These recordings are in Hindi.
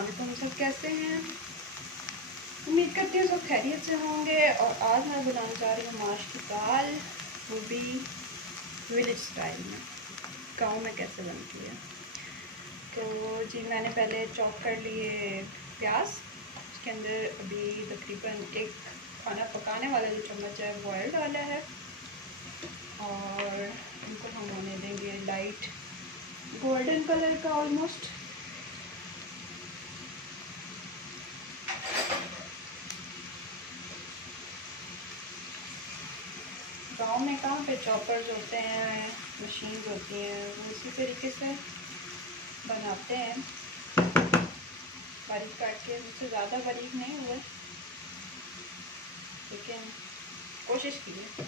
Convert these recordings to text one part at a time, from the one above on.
अस्सलाम सब कैसे हैं। उम्मीद करती हूँ सब खैरियत से होंगे। और आज मैं बनाने जा रही हूँ माश की दाल, वो भी विलेज स्टाइल में, गांव में कैसे बनती है। तो जी मैंने पहले चॉप कर लिए प्याज, उसके अंदर अभी तकरीबन एक खाना पकाने वाला जो चम्मच है वो ऑयल डाला है और इनको हम होने देंगे लाइट गोल्डन कलर का ऑलमोस्ट। गांव में कहाँ पे चॉपर्स होते हैं, मशीन्स होती हैं, वो इसी तरीके से बनाते हैं, बारीक काट के। मुझसे ज़्यादा बारीक नहीं हुए लेकिन कोशिश की है।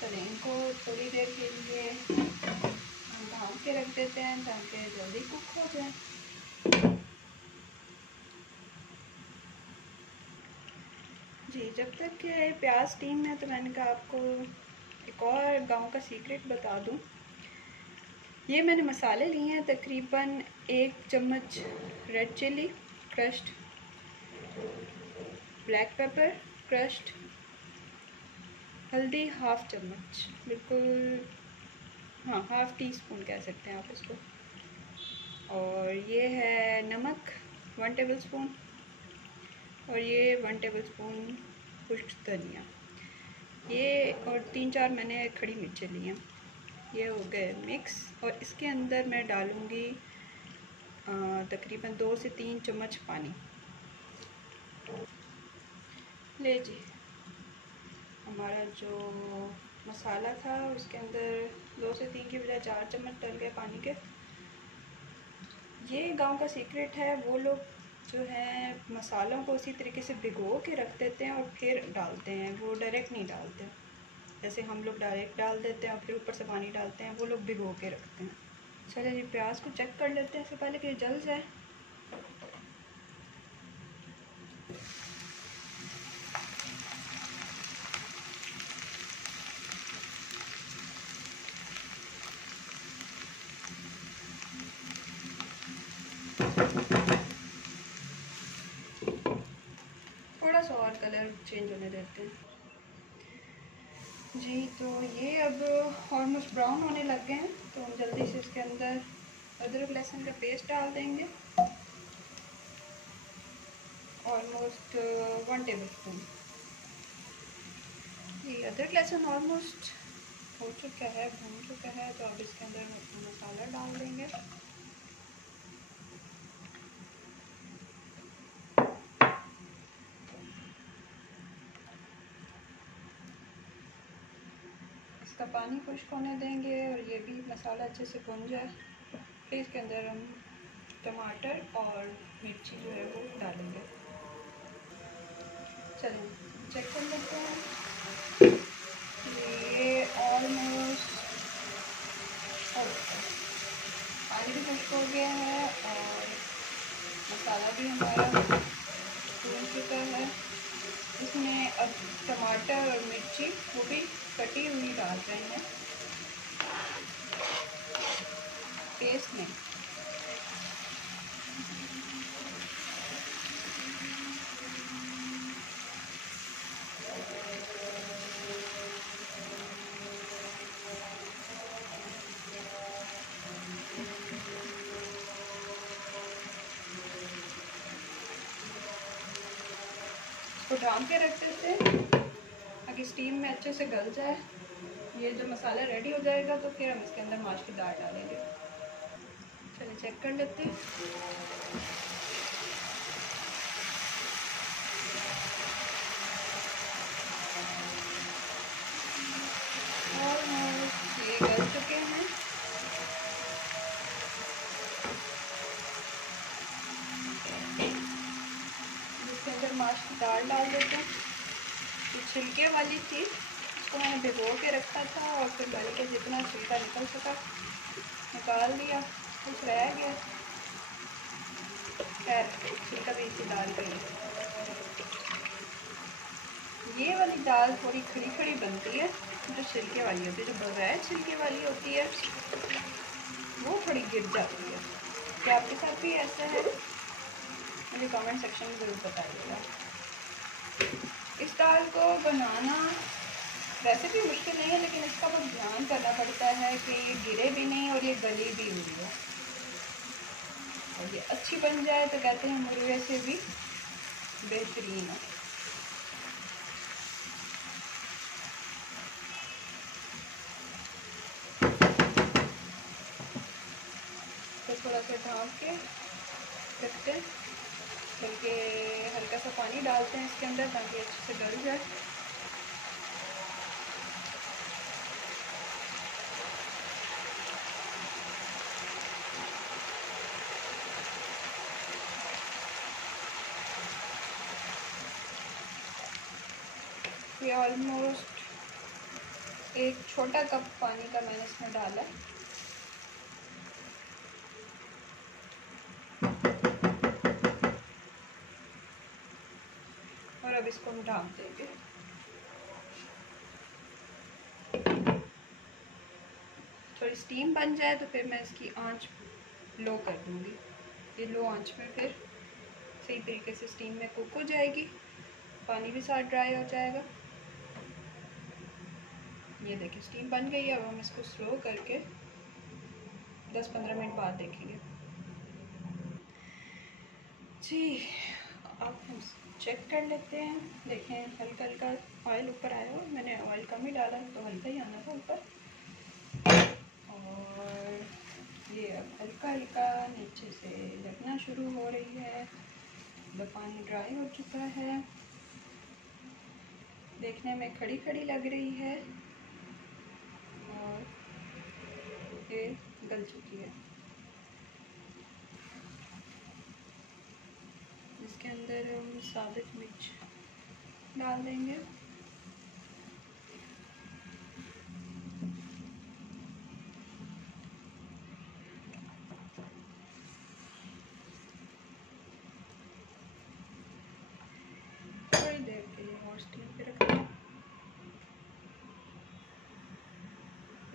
चलिए इनको थोड़ी देर के लिए हम ढाँप के रख देते हैं ताकि जल्दी कुक हो जाए। जी जब तक के प्याज स्टीम में, तो मैंने कहा आपको एक और गांव का सीक्रेट बता दूं। ये मैंने मसाले लिए हैं, तकरीबन 1 चम्मच red chilli crushed, black pepper crushed, हल्दी हाफ चम्मच, बिल्कुल हाँ हाफ टी स्पून कह सकते हैं आप इसको, और ये है नमक 1 टेबल स्पून, और ये 1 टेबल स्पून खुश्क धनिया, ये और 3-4 मैंने खड़ी मिर्चें ली हैं। ये हो गए मिक्स। और इसके अंदर मैं डालूँगी तकरीबन 2 से 3 चम्मच पानी। ले जी हमारा जो मसाला था उसके अंदर 2 से 3 की बजाय 4 चम्मच डल गए पानी के। ये गांव का सीक्रेट है, वो लोग जो है मसालों को उसी तरीके से भिगो के रख देते हैं और फिर डालते हैं, वो डायरेक्ट नहीं डालते जैसे हम लोग डायरेक्ट डाल देते हैं और फिर ऊपर से पानी डालते हैं। वो लोग भिगो के रखते हैं। चलिए जी प्याज को चेक कर लेते हैं इससे पहले कि जल जाए। थोड़ा सा और कलर चेंज होने देते हैं जी। तो ये अब ऑलमोस्ट ब्राउन होने लग गए हैं, तो हम जल्दी से इसके अंदर अदरक लहसुन का पेस्ट डाल देंगे, ऑलमोस्ट 1 टेबल स्पून। ये अदरक लहसुन ऑलमोस्ट हो चुका है, भून चुका है, तो अब इसके अंदर मसाला डाल देंगे। इसका पानी खुश्क होने देंगे और ये भी मसाला अच्छे से भुन जाए। फिर इसके अंदर हम टमाटर और मिर्ची जो है वो डालेंगे। चलिए चेक कर लेते हैं। ये ऑलमोस्ट पानी भी खुश्क हो गया है और मसाला भी हमारा भून चुका है। इसमें अब टमाटर और मिर्ची वो भी कटी हुई डाल रहे हैं पेस्ट में। इसको ढाँप के रखते थे ताकि स्टीम में अच्छे से गल जाए। ये जो मसाला रेडी हो जाएगा तो फिर हम इसके अंदर माश की दाल डालेंगे। चलिए चेक कर लेते हैं। ऑलमोस्ट ये गल चुके हैं। इसके अंदर माश की दाल डाल देते हैं। ये छिलके वाली थी, इसको मैंने भिगो के रखा था और फिर गल के जितना छिलका निकल सका निकाल दिया, कुछ रह गया। खैर छिलका भी इसी दाल पे ही। ये वाली दाल थोड़ी खड़ी खड़ी बनती है, जो छिलके वाली होती है, जो बगैर छिलके वाली होती है वो थोड़ी गिर जाती है। क्या आपके साथ भी ऐसा है? मुझे कमेंट सेक्शन में ज़रूर बताइएगा। इस दाल को बनाना वैसे भी मुश्किल नहीं है, लेकिन इसका बहुत ध्यान करना पड़ता है कि ये गिरे भी नहीं और ये गली भी हुई हो, और ये अच्छी बन जाए तो कहते हैं मुर्गे से भी बेहतरीन है। तो थोड़ा सा ढाँप के रखते हैं, बल्कि हल्का सा पानी डालते हैं इसके अंदर ताकि अच्छे से गल जाए। ये ऑलमोस्ट 1 छोटा कप पानी का मैंने इसमें डाला है। और अब इसको हम ढाँप देंगे। थोड़ी स्टीम बन जाए तो फिर मैं इसकी आंच लो कर दूँगी। ये लो आंच में फिर सही तरीके से स्टीम में कुक हो जाएगी, पानी भी साथ ड्राई हो जाएगा। ये देखिए स्टीम बन गई है। अब हम इसको स्लो करके 10-15 मिनट बाद देखेंगे। जी अब हम चेक कर लेते हैं। देखें हल्का हल्का ऑयल ऊपर आया हो, मैंने ऑयल कम ही डाला तो हल्का ही आना था ऊपर। और ये अब हल्का हल्का नीचे से लगना शुरू हो रही है, मतलब पानी ड्राई हो चुका है, देखने में खड़ी खड़ी लग रही है और ये गल चुकी है। इसके अंदर हम साबित मिर्च डाल देंगे। थोड़ी देर के लिए और स्टीम पे रखें।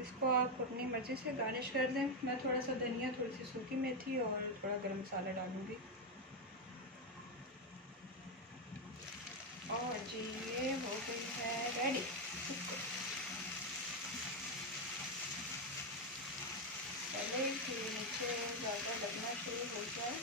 इसको आप अपनी मर्ज़ी से गार्निश कर दें। मैं थोड़ा सा धनिया, थोड़ी सी सूखी मेथी और थोड़ा गरम मसाला डालूँगी। और जी ये हो गई है रेडी। पहले ही नीचे ज़्यादा लगना शुरू हो जाए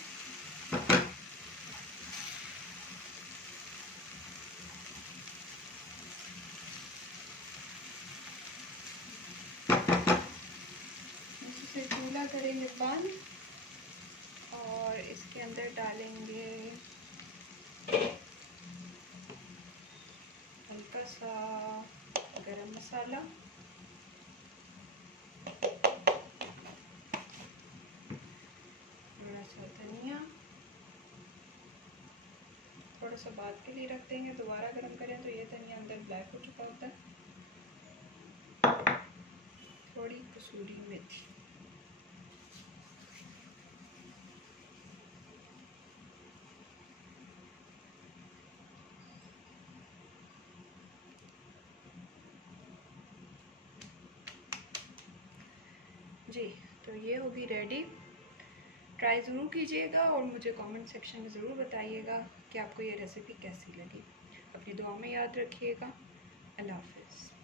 इसे चूल्हा करेंगे बंद और इसके अंदर डालेंगे हल्का सा गरम मसाला, थोड़ा सा धनिया, थोड़ा सा बाद के लिए रख देंगे, दोबारा गरम करें तो ये धनिया अंदर ब्लैक हो चुका होता है। थोड़ी कसूरी मेथी, जी तो ये होगी रेडी। ट्राई ज़रूर कीजिएगा और मुझे कमेंट सेक्शन में ज़रूर बताइएगा कि आपको ये रेसिपी कैसी लगी। अपनी दुआ में याद रखिएगा। अल्लाह हाफ़िज़।